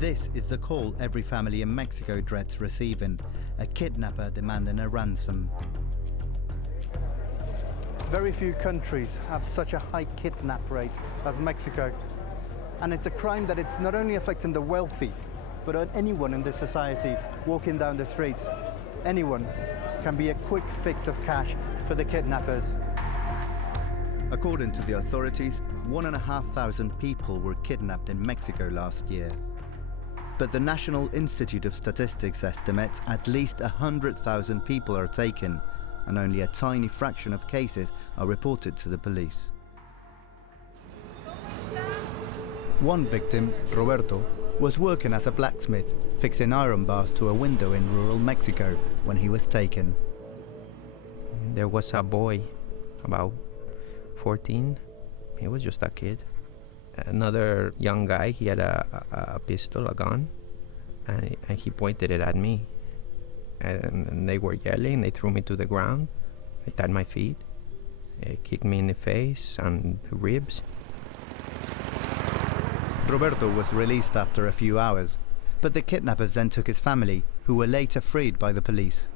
This is the call every family in Mexico dreads receiving, a kidnapper demanding a ransom. Very few countries have such a high kidnap rate as Mexico. And it's a crime that it's not only affecting the wealthy, but anyone in this society walking down the streets. Anyone can be a quick fix of cash for the kidnappers. According to the authorities, 1,500 people were kidnapped in Mexico last year. But the National Institute of Statistics estimates at least 100,000 people are taken, and only a tiny fraction of cases are reported to the police. One victim, Roberto, was working as a blacksmith, fixing iron bars to a window in rural Mexico when he was taken. There was a boy, about 14. He was just a kid. Another young guy, he had a pistol, a gun, and he pointed it at me. And they were yelling, they threw me to the ground, they tied my feet, they kicked me in the face and the ribs. Roberto was released after a few hours, but the kidnappers then took his family, who were later freed by the police.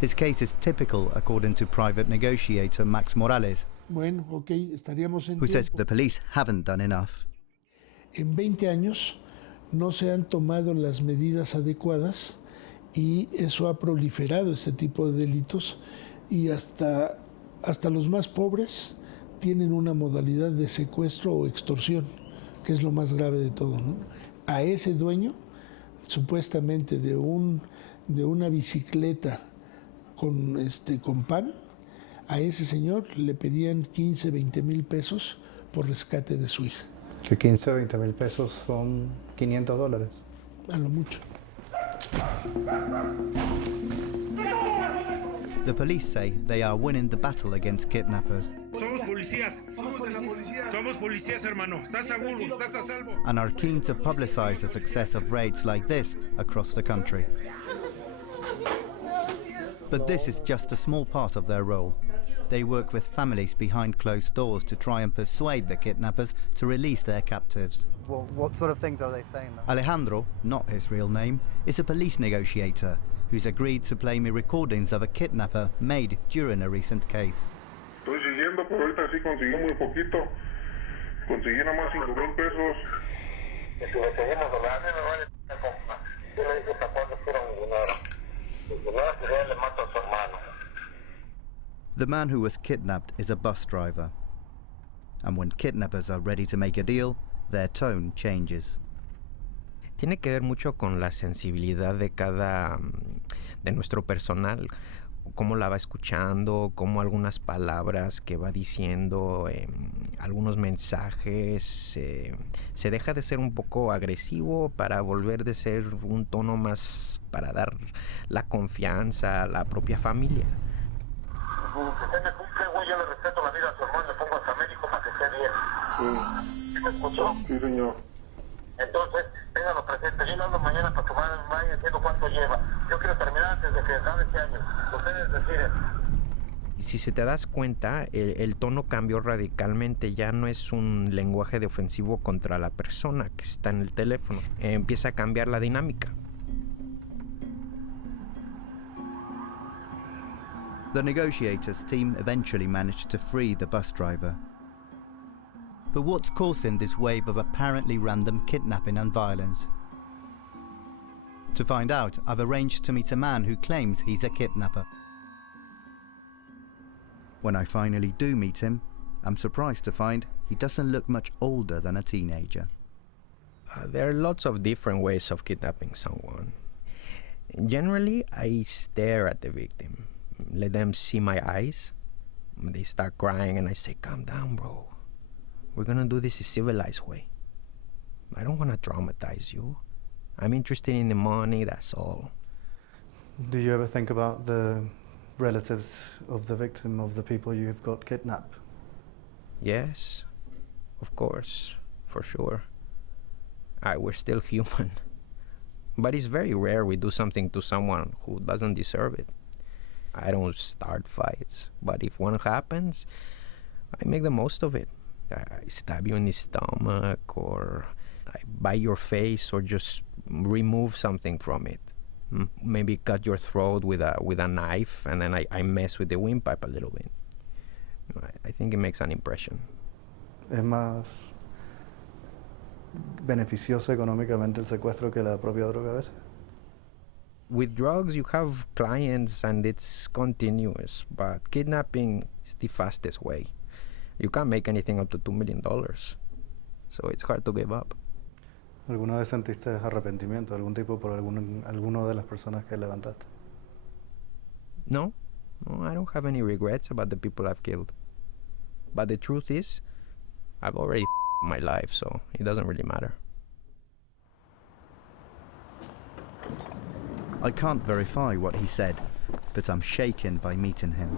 His case is typical, according to private negotiator Max Morales, who says the police haven't done enough. En 20 años no se han tomado las medidas adecuadas y eso ha proliferado este tipo de delitos y hasta los más pobres tienen una modalidad de secuestro o extorsión, que es lo más grave de todo, ¿no? A ese dueño, supuestamente de una bicicleta con pan, a ese señor le pedían 15, 20 mil pesos por rescate de su hija. Que 15 o 20 mil pesos son $500. A lo mucho. The police say they are winning the battle against kidnappers. Somos policías. Somos de la policía. Somos policías, hermano. Estás seguro, estás a salvo. And are keen to publicize the success of raids like this across the country. But this is just a small part of their role. They work with families behind closed doors to try and persuade the kidnappers to release their captives. Well, what sort of things are they saying? Alejandro, not his real name, is a police negotiator who's agreed to play me recordings of a kidnapper made during a recent case. Estoy siguiendo, pero ahorita sí conseguí muy poquito. Conseguí nada más 5,000 pesos. Y si le seguimos hablando, me van a estar con... Yo le dije, ¿para cuándo quiero mi dinero? Mi dinero si le mato a su hermano. The man who was kidnapped is a bus driver. And when kidnappers are ready to make a deal, their tone changes. Tiene que ver mucho con la sensibilidad de nuestro personal, cómo la va escuchando, cómo algunas palabras que va diciendo, algunos mensajes, se deja de ser un poco agresivo para volver de ser un tono más para dar la confianza a la propia familia. Si usted me cumple, güey, yo le respeto la vida a su hermano, le pongo hasta médico para que esté bien. Sí. ¿Sí me escuchó? Sí, señor. Entonces, ténganlo presente. Yo le hablo mañana para que vayan diciendo cuánto lleva. Yo quiero terminar antes de que acabe este año. Ustedes deciden. Si se te das cuenta, el tono cambió radicalmente. Ya no es un lenguaje defensivo contra la persona que está en el teléfono. Empieza a cambiar la dinámica. The negotiators team eventually managed to free the bus driver. But what's causing this wave of apparently random kidnapping and violence? To find out, I've arranged to meet a man who claims he's a kidnapper. When I finally do meet him, I'm surprised to find he doesn't look much older than a teenager. There are lots of different ways of kidnapping someone. Generally, I stare at the victim, let them see my eyes. They start crying and I say, calm down, bro. We're gonna do this a civilized way. I don't wanna traumatize you. I'm interested in the money, that's all. Do you ever think about the relatives of the victim, of the people you've got kidnapped? Yes, of course, for sure. We're still human. But it's very rare we do something to someone who doesn't deserve it. I don't start fights, but if one happens, I make the most of it. I stab you in the stomach, or I bite your face or just remove something from it. Maybe cut your throat with a knife, and then I mess with the windpipe a little bit. I think it makes an impression. Es más beneficioso económicamente el secuestro que la propia droga a veces. With drugs, you have clients and it's continuous, but kidnapping is the fastest way. You can't make anything up to $2 million, so it's hard to give up. ¿Alguna vez sentiste arrepentimiento de algún tipo por alguno de las personas que levantaste? No, I don't have any regrets about the people I've killed. But the truth is, I've already my life, so it doesn't really matter. I can't verify what he said, but I'm shaken by meeting him.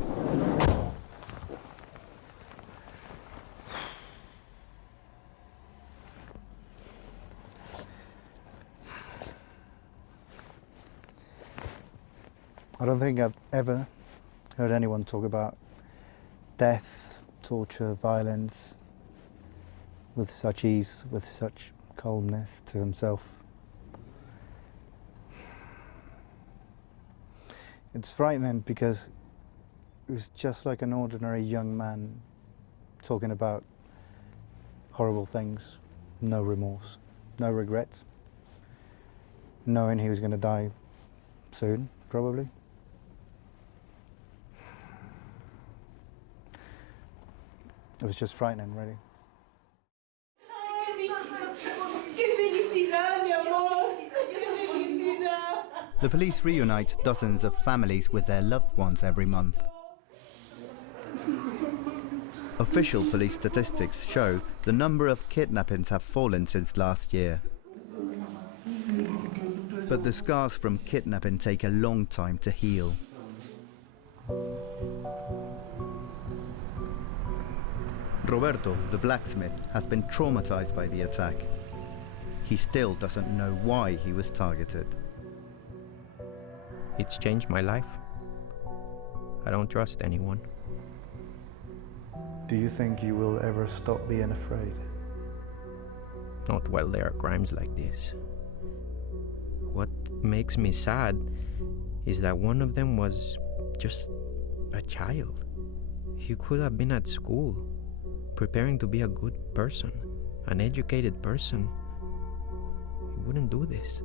I don't think I've ever heard anyone talk about death, torture, violence with such ease, with such calmness to himself. It's frightening because it was just like an ordinary young man talking about horrible things, no remorse, no regrets, knowing he was going to die soon, probably. It was just frightening, really. The police reunite dozens of families with their loved ones every month. Official police statistics show the number of kidnappings have fallen since last year. But the scars from kidnapping take a long time to heal. Roberto, the blacksmith, has been traumatized by the attack. He still doesn't know why he was targeted. It's changed my life. I don't trust anyone. Do you think you will ever stop being afraid? Not while there are crimes like this. What makes me sad is that one of them was just a child. He could have been at school, preparing to be a good person, an educated person. He wouldn't do this.